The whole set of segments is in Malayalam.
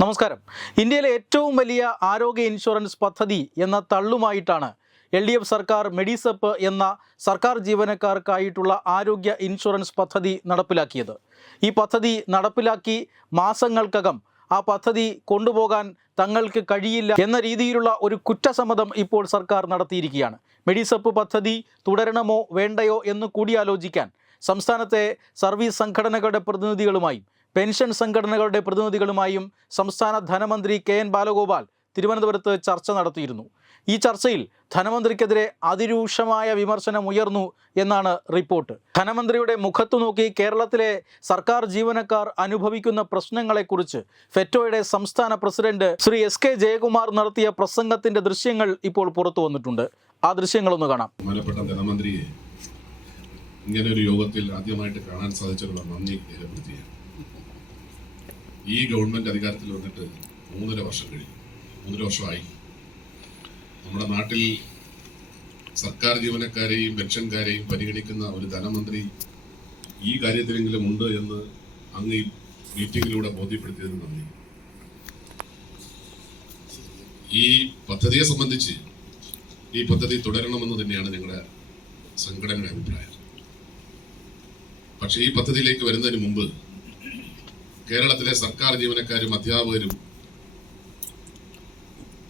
നമസ്കാരം. ഇന്ത്യയിലെ ഏറ്റവും വലിയ ആരോഗ്യ ഇൻഷുറൻസ് പദ്ധതി എന്ന തള്ളുമായിട്ടാണ് എൽ ഡി എഫ് സർക്കാർ മെഡിസപ്പ് എന്ന സർക്കാർ ജീവനക്കാർക്കായിട്ടുള്ള ആരോഗ്യ ഇൻഷുറൻസ് പദ്ധതി നടപ്പിലാക്കിയത്. ഈ പദ്ധതി നടപ്പിലാക്കി മാസങ്ങൾക്കകം ആ പദ്ധതി കൊണ്ടുപോകാൻ തങ്ങൾക്ക് കഴിയില്ല എന്ന രീതിയിലുള്ള ഒരു കുറ്റസമ്മതം ഇപ്പോൾ സർക്കാർ നടത്തിയിരിക്കുകയാണ്. മെഡിസപ്പ് പദ്ധതി തുടരണമോ വേണ്ടയോ എന്ന് കൂടിയാലോചിക്കാൻ സംസ്ഥാനത്തെ സർവീസ് സംഘടനകളുടെ പ്രതിനിധികളുമായും പെൻഷൻ സംഘടനകളുടെ പ്രതിനിധികളുമായും സംസ്ഥാന ധനമന്ത്രി കെ എൻ ബാലഗോപാൽ തിരുവനന്തപുരത്ത് ചർച്ച നടത്തിയിരുന്നു. ഈ ചർച്ചയിൽ ധനമന്ത്രിക്കെതിരെ അതിരൂക്ഷമായ വിമർശനം ഉയർന്നു എന്നാണ് റിപ്പോർട്ട്. ധനമന്ത്രിയുടെ മുഖത്തു നോക്കി കേരളത്തിലെ സർക്കാർ ജീവനക്കാർ അനുഭവിക്കുന്ന പ്രശ്നങ്ങളെക്കുറിച്ച് ഫെറ്റോയുടെ സംസ്ഥാന president Shri S K Jayakumar നടത്തിയ പ്രസംഗത്തിന്റെ ദൃശ്യങ്ങൾ ഇപ്പോൾ പുറത്തു വന്നിട്ടുണ്ട്. ആ ദൃശ്യങ്ങളൊന്ന് കാണാം. ധനമന്ത്രിയെ ഇങ്ങനെ ഒരു യോഗത്തിൽ ആദ്യമായിട്ട് കാണാൻ സാധിച്ചുള്ള നന്ദി രേഖപ്പെടുത്തുകയാണ്. ഈ ഗവൺമെന്റ് അധികാരത്തിൽ വന്നിട്ട് മൂന്നര വർഷം കഴിഞ്ഞു. മൂന്നര വർഷമായി. നമ്മുടെ നാട്ടിൽ സർക്കാർ ജീവനക്കാരെയും പെൻഷൻകാരെയും പരിഗണിക്കുന്ന ഒരു ധനമന്ത്രി ഈ കാര്യത്തിലെങ്കിലും ഉണ്ട് എന്ന് അങ്ങ് ഈ മീറ്റിംഗിലൂടെ ബോധ്യപ്പെടുത്തിയതിന് നന്ദി. ഈ പദ്ധതിയെ സംബന്ധിച്ച് ഈ പദ്ധതി തുടരണമെന്ന് തന്നെയാണ് ഞങ്ങളുടെ സംഘടനയുടെ അഭിപ്രായം. പക്ഷേ ഈ പദ്ധതിയിലേക്ക് വരുന്നതിന് മുമ്പ് കേരളത്തിലെ സർക്കാർ ജീവനക്കാരും അധ്യാപകരും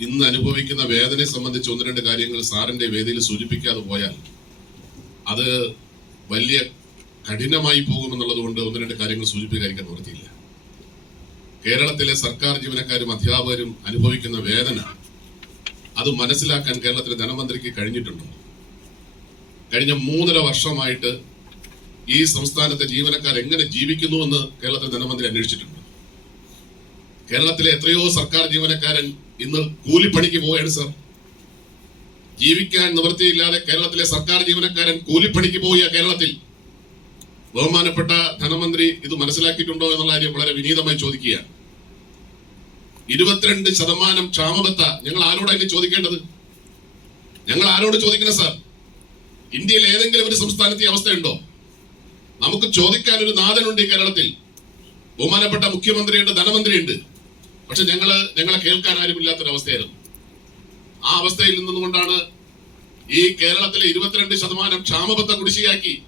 ഇന്ന് അനുഭവിക്കുന്ന വേദനയെ സംബന്ധിച്ച് ഒന്ന് രണ്ട് കാര്യങ്ങൾ സാറിന്റെ വേദിയിൽ സൂചിപ്പിക്കാതെ പോയാൽ അത് വലിയ കഠിനമായി പോകുമെന്നുള്ളത് കൊണ്ട് ഒന്ന് രണ്ട് കാര്യങ്ങൾ സൂചിപ്പിക്കാതിരിക്കാൻ നിർത്തിയില്ല കേരളത്തിലെ സർക്കാർ ജീവനക്കാരും അധ്യാപകരും അനുഭവിക്കുന്ന വേദന അത് മനസ്സിലാക്കാൻ കേരളത്തിലെ ധനമന്ത്രിക്ക് കഴിഞ്ഞിട്ടുണ്ടോ? കഴിഞ്ഞ മൂന്നര വർഷമായിട്ട് ഈ സംസ്ഥാനത്തെ ജീവനക്കാർ എങ്ങനെ ജീവിക്കുന്നു എന്ന് കേരളത്തിലെ ധനമന്ത്രി അന്വേഷിച്ചിട്ടുണ്ട്. കേരളത്തിലെ എത്രയോ സർക്കാർ ജീവനക്കാരൻ ഇന്ന് കൂലിപ്പണിക്ക് പോവുകയാണ് സർ. ജീവിക്കാൻ നിവൃത്തിയില്ലാതെ കേരളത്തിലെ സർക്കാർ ജീവനക്കാരൻ കൂലിപ്പണിക്ക് പോവുക കേരളത്തിൽ. ബഹുമാനപ്പെട്ട ധനമന്ത്രി ഇത് മനസ്സിലാക്കിയിട്ടുണ്ടോ എന്നുള്ള കാര്യം വളരെ വിനീതമായി ചോദിക്കുകയാണ്. ഇരുപത്തിരണ്ട് ശതമാനം ക്ഷാമബത്ത ഞങ്ങൾ ആരോടാണ് ചോദിക്കേണ്ടത്? ഞങ്ങൾ ആരോട് ചോദിക്കണം സർ? ഇന്ത്യയിൽ ഏതെങ്കിലും ഒരു സംസ്ഥാനത്തെ അവസ്ഥയുണ്ടോ? നമുക്ക് ചോദിക്കാൻ ഒരു നാഥനുണ്ട് ഈ കേരളത്തിൽ. ബഹുമാനപ്പെട്ട മുഖ്യമന്ത്രിയുണ്ട് ധനമന്ത്രിയുണ്ട്. പക്ഷെ ഞങ്ങൾ ഞങ്ങളെ കേൾക്കാൻ ആരുമില്ലാത്തൊരവസ്ഥയായിരുന്നു. ആ അവസ്ഥയിൽ നിന്നുകൊണ്ടാണ് ഈ കേരളത്തിലെ ഇരുപത്തിരണ്ട് ശതമാനം ക്ഷാമബദ്ധ കുടിശ്ശിയാക്കി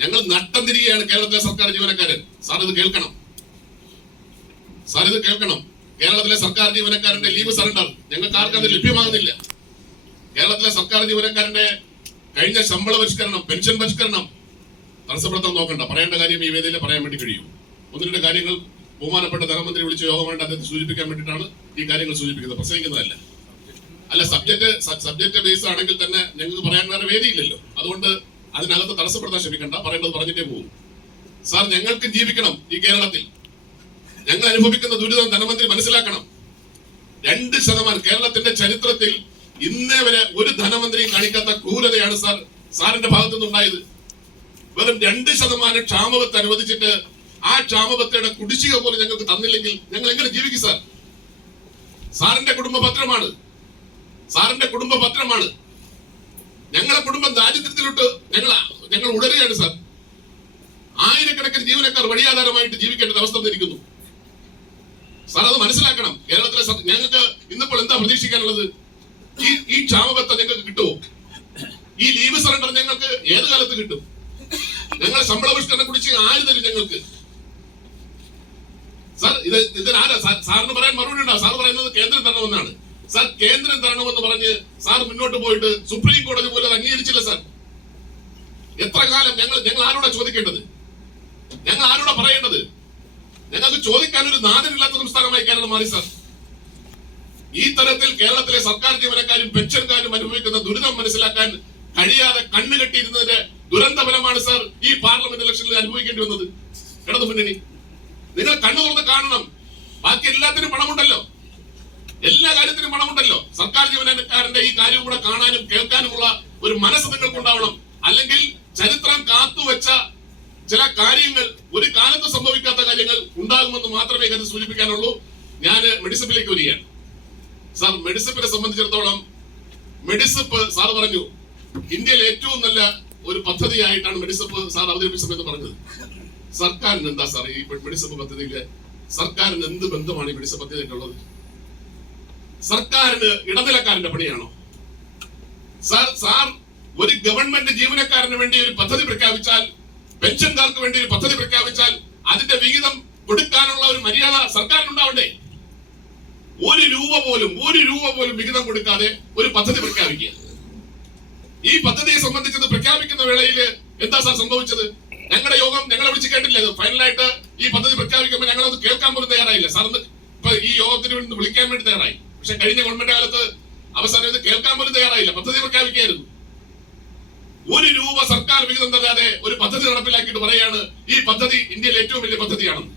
ഞങ്ങൾ നട്ടം തിരികെയാണ് കേരളത്തിലെ സർക്കാർ ജീവനക്കാരൻ. സാർ ഇത് കേൾക്കണം. സാർ ഇത് കേൾക്കണം. കേരളത്തിലെ സർക്കാർ ജീവനക്കാരന്റെ ലീവ് സറണ്ടർ ഞങ്ങൾക്ക് ആർക്കും അത് ലഭ്യമാകുന്നില്ല. കേരളത്തിലെ സർക്കാർ ജീവനക്കാരന്റെ കഴിഞ്ഞ ശമ്പള പരിഷ്കരണം പെൻഷൻ പരിഷ്കരണം തടസ്സപ്പെടുത്താൻ നോക്കണ്ട. പറയേണ്ട കാര്യം ഈ വേദിയിൽ പറയാൻ വേണ്ടി കഴിയും. ഒന്ന് രണ്ട് കാര്യങ്ങൾ ബഹുമാനപ്പെട്ട ധനമന്ത്രി വിളിച്ച യോഗം വേണ്ട അദ്ദേഹത്തെ സൂചിപ്പിക്കാൻ വേണ്ടിയിട്ടാണ് ഈ കാര്യങ്ങൾ സൂചിപ്പിക്കുന്നത്. പ്രസംഗിക്കുന്നതല്ല. അല്ല സബ്ജക്ട് സബ്ജക്ട് ബേസ് ആണെങ്കിൽ തന്നെ ഞങ്ങൾക്ക് പറയാൻ വേറെ വേദിയില്ലല്ലോ. അതുകൊണ്ട് അതിനകത്ത് തടസ്സപ്പെടുത്താൻ ശ്രമിക്കണ്ട. പറയേണ്ടത് പറഞ്ഞിട്ടേ പോകും. സാർ ഞങ്ങൾക്ക് ജീവിക്കണം ഈ കേരളത്തിൽ. ഞങ്ങൾ അനുഭവിക്കുന്ന ദുരിതം ധനമന്ത്രി മനസ്സിലാക്കണം. രണ്ട് ശതമാനം കേരളത്തിന്റെ ചരിത്രത്തിൽ ഇന്നേ വരെ ഒരു ധനമന്ത്രിയും കാണിക്കാത്ത ക്രൂരതയാണ് സാർ സാറിന്റെ ഭാഗത്തു നിന്നുണ്ടായത് വെറും രണ്ട് ശതമാനം ക്ഷാമബത്ത് അനുവദിച്ചിട്ട് ആ ക്ഷാമബത്തയുടെ കുടിശ്ശിക പോലും ഞങ്ങൾക്ക് തന്നില്ലെങ്കിൽ ഞങ്ങൾ എങ്ങനെ ജീവിക്കും സാർ? സാറിന്റെ കുടുംബ പത്രമാണ്. സാറിന്റെ കുടുംബ പത്രമാണ്. ഞങ്ങളെ കുടുംബം ദാരിദ്ര്യത്തിലോട്ട് ഞങ്ങൾ ഞങ്ങൾ ഉടരുകയാണ് സാർ. ആയിരക്കണക്കിന് ജീവനക്കാർ വഴിയാധാരമായിട്ട് ജീവിക്കേണ്ട അവസ്ഥ വന്നിരിക്കുന്നു. സാർ അത് മനസ്സിലാക്കണം. കേരളത്തിലെ ഞങ്ങൾക്ക് ഇന്നിപ്പോൾ എന്താ പ്രതീക്ഷിക്കാനുള്ളത്? ഈ ഈ ക്ഷാമബത്ത ഞങ്ങൾക്ക് കിട്ടുമോ? ഈ ലീവ് സറണ്ടർ ഞങ്ങൾക്ക് ഏത് കാലത്ത് കിട്ടും? ഞങ്ങളെ ശമ്പള പരിഷ്കരണം കുറിച്ച് ആര് തരും ഞങ്ങൾക്ക്? സാർ ഇത് ഇതിനാരാ ആരാ? സാറിന് പറയാൻ മറുപടി ഉണ്ടാവും സാർ പറയുന്നത് കേന്ദ്രം തരണമെന്നാണ്. സാർ കേന്ദ്രം തരണമെന്ന് പറഞ്ഞ് സാർ മുന്നോട്ട് പോയിട്ട് സുപ്രീം കോടതി പോലും അംഗീകരിച്ചില്ല സാർ. എത്ര കാലം ഞങ്ങൾ ഞങ്ങൾ ആരോടാ ചോദിക്കേണ്ടത്? ഞങ്ങൾ ആരോടാ പറയേണ്ടത്? ഞങ്ങൾക്ക് ചോദിക്കാൻ ഒരു നാടിനില്ലാത്ത സംസ്ഥാനമായി കേരളം മാറി സാർ. ഈ തരത്തിൽ കേരളത്തിലെ സർക്കാർ ജീവനക്കാരും പെൻഷൻകാരും അനുഭവിക്കുന്ന ദുരിതം മനസ്സിലാക്കാൻ കഴിയാതെ കണ്ണുകെട്ടിയിരുന്നതിന്റെ ദുരന്തഫലമാണ് സാർ ഈ പാർലമെന്റ് ഇലക്ഷനിൽ അനുഭവിക്കേണ്ടി വന്നത്. ഇടതു മുന്നണി. നിങ്ങൾ കണ്ണു തുറന്ന് കാണണം. ബാക്കി എല്ലാത്തിനും പണമുണ്ടല്ലോ. എല്ലാ കാര്യത്തിനും പണമുണ്ടല്ലോ. സർക്കാർ ജീവനക്കാരന്റെ ഈ കാര്യം കൂടെ കാണാനും കേൾക്കാനുമുള്ള ഒരു മനസ്സ് നിങ്ങൾക്ക് ഉണ്ടാവണം. അല്ലെങ്കിൽ ചരിത്രം കാത്തുവെച്ച ചില കാര്യങ്ങൾ ഒരു കാലത്ത് സംഭവിക്കാത്ത കാര്യങ്ങൾ ഉണ്ടാകുമെന്ന് മാത്രമേ ഇത് സൂചിപ്പിക്കാനുള്ളൂ. ഞാൻ മെഡിസിപ്പിലേക്ക് വരികയാണ്. സാർ മെഡിസിപ്പിനെ സംബന്ധിച്ചിടത്തോളം മെഡിസിപ്പ് സാർ പറഞ്ഞു ഇന്ത്യയിലെ ഏറ്റവും നല്ല ഒരു പദ്ധതിയായിട്ടാണ് മെഡിസിപ്പ് സാർ അവതരിപ്പിച്ചതെന്ന് പറഞ്ഞത്. സർക്കാരിന് എന്താ സാർ ഈ മെഡിസിപ്പ് പദ്ധതിയിൽ സർക്കാരിന് എന്ത് ബന്ധമാണ് ഈ മെഡിസപ്പ് പദ്ധതിയിലേക്കുള്ളത് സർക്കാരിന് ഇടനിലക്കാരന്റെ പണിയാണോ? സാർ സാർ ഒരു ഗവൺമെന്റ് ജീവനക്കാരന് വേണ്ടി ഒരു പദ്ധതി പ്രഖ്യാപിച്ചാൽ പെൻഷൻകാർക്ക് വേണ്ടി ഒരു പദ്ധതി പ്രഖ്യാപിച്ചാൽ അതിന്റെ വിഹിതം കൊടുക്കാനുള്ള ഒരു മര്യാദ സർക്കാരിനുണ്ടാവണ്ടേ? ഒരു രൂപ പോലും ഒരു രൂപ പോലും വിഹിതം കൊടുക്കാതെ ഒരു പദ്ധതി പ്രഖ്യാപിക്കുക. ഈ പദ്ധതിയെ സംബന്ധിച്ചത് പ്രഖ്യാപിക്കുന്ന വേളയിൽ എന്താ സാർ സംഭവിച്ചത്? ഞങ്ങളുടെ യോഗം ഞങ്ങളെ വിളിച്ച് കേട്ടില്ല ഫൈനലായിട്ട് ഈ പദ്ധതി പ്രഖ്യാപിക്കുമ്പോൾ ഞങ്ങളത് കേൾക്കാൻ പോലും തയ്യാറായില്ല. സാർ ഇപ്പൊ ഈ യോഗത്തിന് വേണ്ടി വിളിക്കാൻ വേണ്ടി തയ്യാറായി. പക്ഷെ കഴിഞ്ഞ ഗവൺമെന്റ് കാലത്ത് അവസാനം ഇത് കേൾക്കാൻ പോലും തയ്യാറായില്ല. പദ്ധതി പ്രഖ്യാപിക്കായിരുന്നു ഒരു രൂപ സർക്കാർ വിഹിതം തരാതെ ഒരു പദ്ധതി നടപ്പിലാക്കിയിട്ട് പറയാണ് ഈ പദ്ധതി ഇന്ത്യയിലെ ഏറ്റവും വലിയ പദ്ധതിയാണെന്ന്.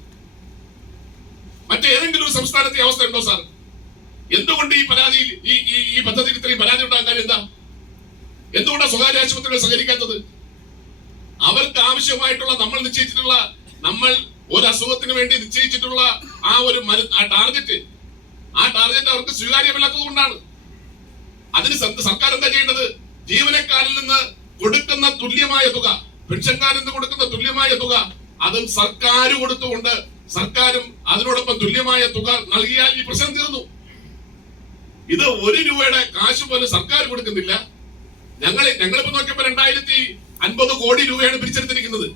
മറ്റേതെങ്കിലും ഒരു സംസ്ഥാനത്തെ അവസ്ഥ ഉണ്ടോ സാർ? എന്തുകൊണ്ട് ഈ പരാതിയിൽ ഈ ഈ പദ്ധതിയിൽ ഇത്രയും പരാതി ഉണ്ടാകാൻ എന്താ? എന്തുകൊണ്ടാണ് സ്വകാര്യ ആശുപത്രികൾ സഹകരിക്കാത്തത്? അവർക്ക് ആവശ്യമായിട്ടുള്ള നമ്മൾ നിശ്ചയിച്ചിട്ടുള്ള നമ്മൾ ഒരു അസുഖത്തിന് വേണ്ടി നിശ്ചയിച്ചിട്ടുള്ള ആ ഒരു ആ ടാർഗറ്റ്. ആ ടാർഗറ്റ് അവർക്ക് സ്വീകാര്യമല്ലാത്തത് കൊണ്ടാണ്. അതിന് സർക്കാർ എന്താ ചെയ്യേണ്ടത്? ജീവനക്കാരിൽ നിന്ന് കൊടുക്കുന്ന തുല്യമായ തുക പെൻഷൻകാരിൽ നിന്ന് കൊടുക്കുന്ന തുല്യമായ തുക അതും സർക്കാർ കൊടുത്തുകൊണ്ട് സർക്കാരും അതിനോടൊപ്പം തുല്യമായ തുക നൽകിയാൽ ഈ പ്രശ്നം തീർന്നു. ഇത് ഒരു രൂപയുടെ കാശ് പോലും സർക്കാർ കൊടുക്കുന്നില്ല. ഞങ്ങൾ ഞങ്ങളിപ്പോ നോക്കിയപ്പോ രണ്ടായിരത്തി അൻപത് കോടി രൂപയാണ് പിരിച്ചെടുത്തിരിക്കുന്നത്.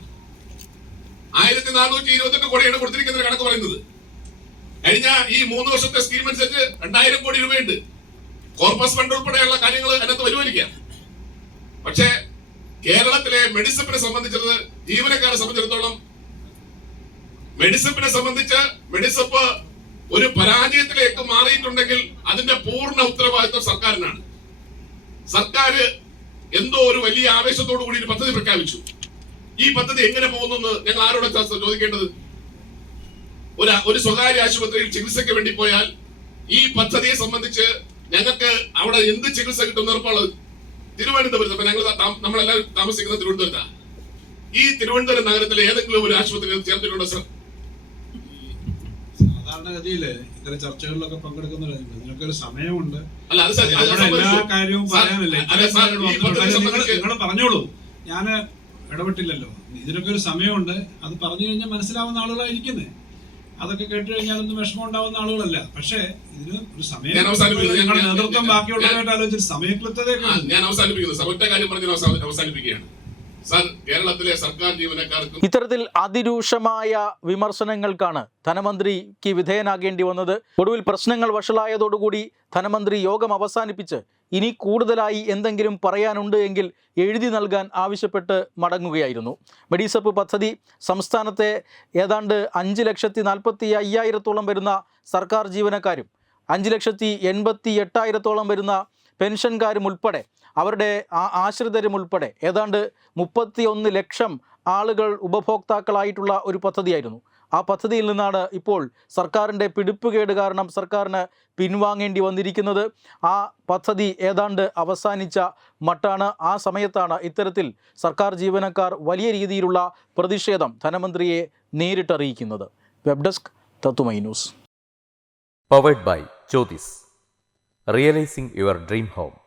ആയിരത്തി നാനൂറ്റി ഇരുപത്തെട്ട് കോടിയാണ് കൊടുത്തിരിക്കുന്നത് കണക്ക് പറയുന്നത്. കഴിഞ്ഞ ഈ മൂന്ന് വർഷത്തെ സ്കീം അനുസരിച്ച് രണ്ടായിരം കോടി രൂപയുണ്ട്. കോർപ്പസ് ഫണ്ട് ഉൾപ്പെടെയുള്ള കാര്യങ്ങൾ അതിനകത്ത് വരുമാനിക്കാം പക്ഷേ കേരളത്തിലെ മെഡിസപ്പിനെ സംബന്ധിച്ചത് ജീവനക്കാരെ സംബന്ധിച്ചിടത്തോളം മെഡിസപ്പിനെ സംബന്ധിച്ച് മെഡിസപ്പ് ഒരു പരാജയത്തിലേക്ക് മാറിയിട്ടുണ്ടെങ്കിൽ അതിന്റെ പൂർണ ഉത്തരവാദിത്വം സർക്കാരിനാണ്. സർക്കാർ എന്തോ ഒരു വലിയ ആവേശത്തോടു കൂടി ഒരു പദ്ധതി പ്രഖ്യാപിച്ചു. ഈ പദ്ധതി എങ്ങനെ പോകുന്നു ഞങ്ങൾ ആരോടെ ചോദിക്കേണ്ടത്? ഒരു ഒരു സ്വകാര്യ ആശുപത്രിയിൽ ചികിത്സയ്ക്ക് വേണ്ടി പോയാൽ ഈ പദ്ധതിയെ സംബന്ധിച്ച് ഞങ്ങൾക്ക് അവിടെ എന്ത് ചികിത്സ കിട്ടും ഉറപ്പുള്ളത് തിരുവനന്തപുരത്ത് അപ്പൊ ഞങ്ങൾ നമ്മളെല്ലാം താമസിക്കുന്നത് തിരുവനന്തപുരത്താണ് ഈ തിരുവനന്തപുരം നഗരത്തിലെ ഏതെങ്കിലും ഒരു ആശുപത്രിയിൽ ചേർത്തിട്ടുണ്ടോ സർ? സാധാരണഗതിയിൽ ഇത്തരം ചർച്ചകളിലൊക്കെ പങ്കെടുക്കുന്നവരുണ്ട് നിങ്ങൾക്ക് ഒരു സമയമുണ്ട്. എല്ലാ കാര്യവും പറയാനല്ലേ. നിങ്ങൾ പറഞ്ഞോളൂ. ഞാൻ ഇടപെട്ടില്ലല്ലോ. ഇതിനൊക്കെ ഒരു സമയമുണ്ട്. അത് പറഞ്ഞു കഴിഞ്ഞാൽ മനസ്സിലാവുന്ന ആളുകളായിരിക്കുന്നേ അതൊക്കെ കേട്ട് കഴിഞ്ഞാൽ ഒന്നും വിഷമം ഉണ്ടാവുന്ന ആളുകളല്ല. പക്ഷേ ഇതിന് ഒരു സമയം നേതൃത്വം ബാക്കിയുള്ളവരായിട്ട് ആലോചിച്ച് സമയക്ലിപ്തതയൊക്കെ ഞാൻ അവസാനിപ്പിക്കുന്നു. സാർ കാര്യം പറഞ്ഞ് അവസാനിപ്പിക്കുകയാണ്. കേരളത്തിലെ സർക്കാർ ഇത്തരത്തിൽ അതിരൂക്ഷമായ വിമർശനങ്ങൾക്കാണ് ധനമന്ത്രി ധനമന്ത്രിക്ക് വിധേയനാകേണ്ടി വന്നത്. ഒടുവിൽ പ്രശ്നങ്ങൾ വഷളായതോടുകൂടി ധനമന്ത്രി യോഗം അവസാനിപ്പിച്ച് ഇനി കൂടുതലായി എന്തെങ്കിലും പറയാനുണ്ട് എങ്കിൽ എഴുതി നൽകാൻ ആവശ്യപ്പെട്ട് മടങ്ങുകയായിരുന്നു. മെഡിസപ്പ് പദ്ധതി സംസ്ഥാനത്തെ ഏതാണ്ട് അഞ്ച് ലക്ഷത്തി നാൽപ്പത്തി അയ്യായിരത്തോളം വരുന്ന സർക്കാർ ജീവനക്കാരും അഞ്ച് ലക്ഷത്തി എൺപത്തി എട്ടായിരത്തോളം വരുന്ന പെൻഷൻകാരും ഉൾപ്പെടെ അവരുടെ ആശ്രിതരും ഉൾപ്പെടെ. ഏതാണ്ട് മുപ്പത്തി ഒന്ന് ലക്ഷം ആളുകൾ ഉപഭോക്താക്കളായിട്ടുള്ള ഒരു പദ്ധതിയായിരുന്നു. ആ പദ്ധതിയിൽ നിന്നാണ് ഇപ്പോൾ സർക്കാരിന്റെ പിടിപ്പുകേട് കാരണം സർക്കാരിന് പിൻവാങ്ങേണ്ടി വന്നിരിക്കുന്നത്. ആ പദ്ധതി ഏതാണ്ട് അവസാനിച്ച മട്ടാണ്. ആ സമയത്താണ് ഇത്തരത്തിൽ സർക്കാർ ജീവനക്കാർ വലിയ രീതിയിലുള്ള പ്രതിഷേധം ധനമന്ത്രിയെ നേരിട്ടറിയിക്കുന്നത്. വെബ് ഡെസ്ക് തത്തുമൈ news. Powered by Jyothis realising your dream home.